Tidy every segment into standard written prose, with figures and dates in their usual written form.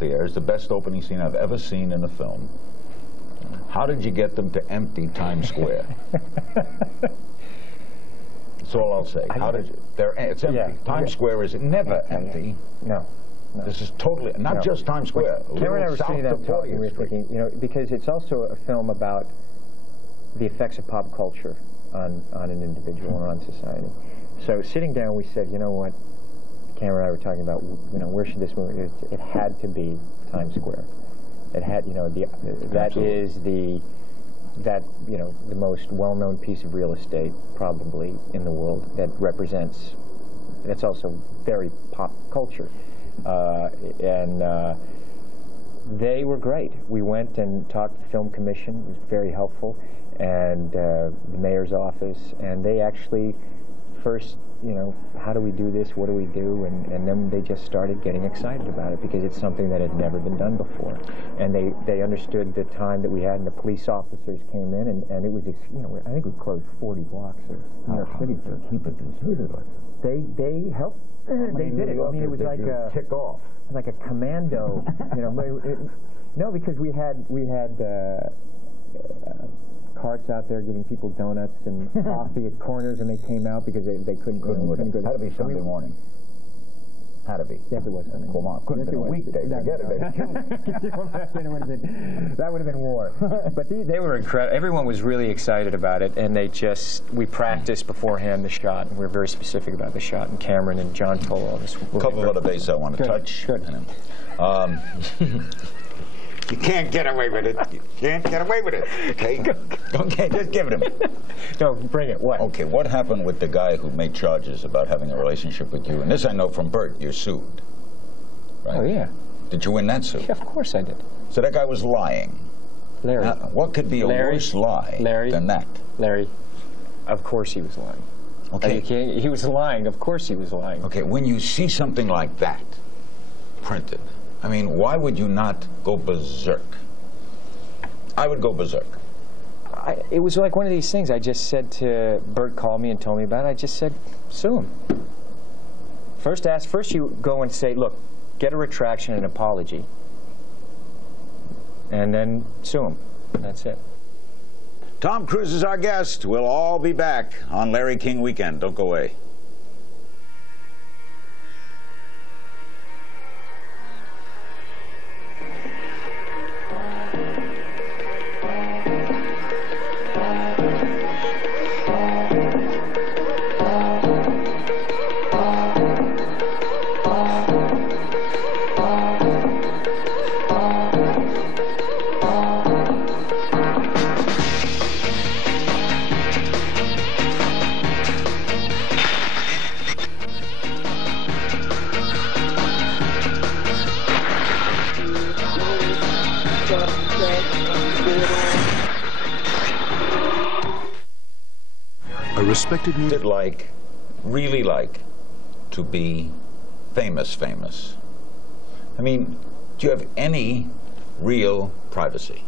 There is the best opening scene I've ever seen in a film. How did you get them to empty Times Square? That's all I'll say. How did you? It's empty. Yeah. Times Square is never empty. No. This is totally not just Times Square. Cameron and I were sitting down talking. We were thinking, you know, because it's also a film about the effects of pop culture on an individual or on society. So sitting down, we said, you know what? Cameron and I were talking about, you know, where should this movie? It had to be Times Square. It had, you know, that is the most well-known piece of real estate probably in the world that represents. That's also very pop culture, and they were great. We went and talked to the Film Commission. It was very helpful, and the mayor's office, and they actually first, you know, how do we do this? What do we do? And then they just started getting excited about it because it's something that had never been done before. And they understood the time that we had, and the police officers came in, and it was, you know, I think we closed 40 blocks of New York City to keep it deserted. They helped. They did it. I mean, it was like a kick off, like a commando. You know, no, because we had carts out there giving people donuts and coffee at corners, and they came out because they couldn't go. Had to be Sunday morning. Had to be. Yes, it was Sunday. Come on, couldn't have been a weekday. Forget it. That would have been war. But they were incredible. Everyone was really excited about it, and we practiced beforehand the shot, and we were very specific about the shot. And Cameron and John Full, all this. A couple of other bases I want to touch. Good. You can't get away with it. You can't get away with it. Okay? Okay, just give it to me. No, bring it. What? Okay, what happened with the guy who made charges about having a relationship with you? And this I know from Bert. You're sued. Right? Oh, yeah. Did you win that suit? Yeah, of course I did. So that guy was lying. Larry. Now, what could be a worse lie than that? Larry, of course he was lying. Okay. He was lying. Of course he was lying. Okay, when you see something like that printed, I mean, why would you not go berserk? I would go berserk. It was like one of these things. I just said to Bert, called me and told me about it. I just said, sue him. First you go and say, look, get a retraction and apology, and then sue him. That's it. Tom Cruise is our guest. We'll all be back on Larry King Weekend. Don't go away. Respected music. Really like, to be famous? I mean, do you have any real privacy?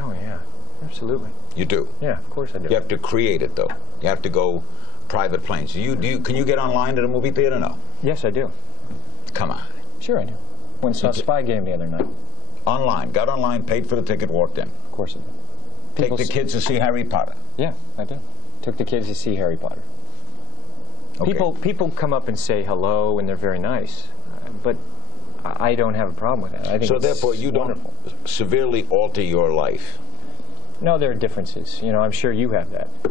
Oh, yeah. Absolutely. You do? Yeah, of course I do. You have to create it, though. You have to go private planes. Can you get online at a movie theater? No. Yes, I do. Come on. Sure I do. Went and saw Spy Game the other night. Online. Got online, paid for the ticket, walked in. Of course I do. Take the kids to see Harry Potter. Yeah, I do. Took the kids to see Harry Potter. Okay. People come up and say hello, and they're very nice, but I don't have a problem with that. I think so. Therefore, you wonderful. Don't severely alter your life. No, there are differences. You know, I'm sure you have that. Do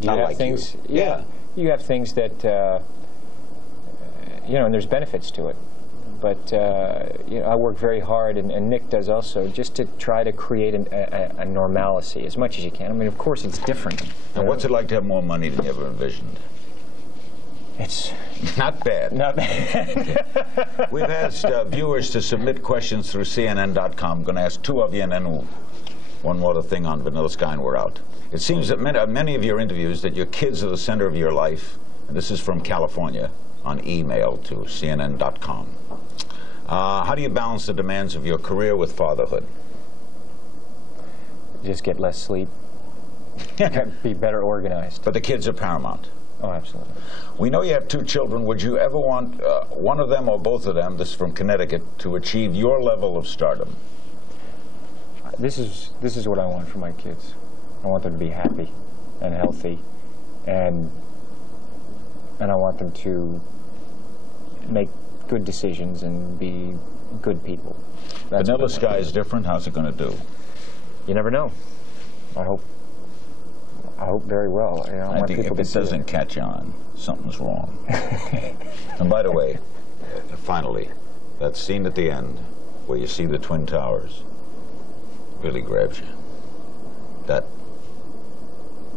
you Not have like things? you. Yeah, you have things that you know, and there's benefits to it. But you know, I work very hard, and Nick does also, just to try to create a normalcy as much as you can. I mean, of course, it's different. And what's it like to have more money than you ever envisioned? It's not bad. Not bad. We've asked viewers to submit questions through CNN.com. I'm going to ask two of you, and then one more thing on Vanilla Sky, and we're out. It seems that many of your interviews that your kids are the center of your life, and this is from California, on email to CNN.com. How do you balance the demands of your career with fatherhood? Just get less sleep. Be better organized. But the kids are paramount. Oh, absolutely. We know you have 2 children. Would you ever want one of them or both of them, this is from Connecticut, to achieve your level of stardom? This is what I want for my kids. I want them to be happy and healthy, and I want them to make good decisions and be good people. That's Vanilla Sky is different. How's it going to do? You never know. I hope very well. You know, I think if it doesn't catch on, something's wrong. And by the way, finally, that scene at the end where you see the Twin Towers really grabs you. That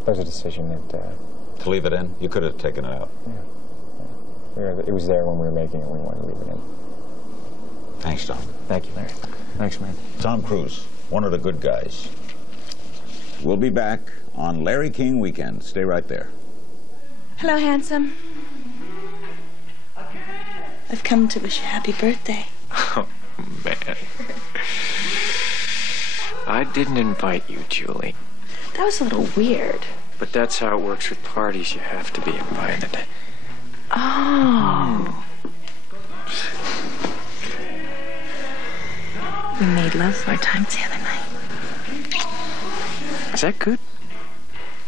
was a decision that... to leave it in? You could have taken it out. Yeah. It was there when we were making it. We wanted to leave it in. Thanks, Tom. Thank you, Larry. Thanks, man. Tom Cruise, one of the good guys. We'll be back on Larry King Weekend. Stay right there. Hello, handsome. I've come to wish you a happy birthday. Oh, man. I didn't invite you, Julie. That was a little weird. But that's how it works with parties. You have to be invited. Oh. We made love 4 times the other night. Is that good?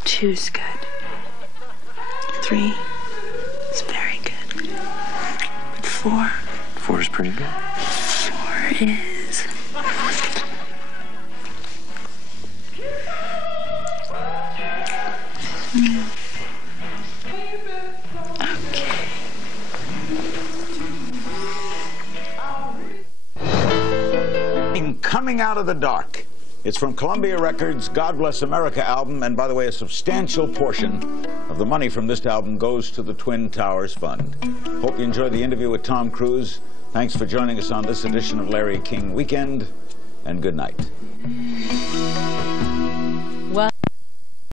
2's good. 3 is very good. But 4... 4 is pretty good. 4 is... Okay. Coming Out of the Dark. It's from Columbia Records' God Bless America album, and by the way, a substantial portion of the money from this album goes to the Twin Towers Fund. Hope you enjoyed the interview with Tom Cruise. Thanks for joining us on this edition of Larry King Weekend, and good night.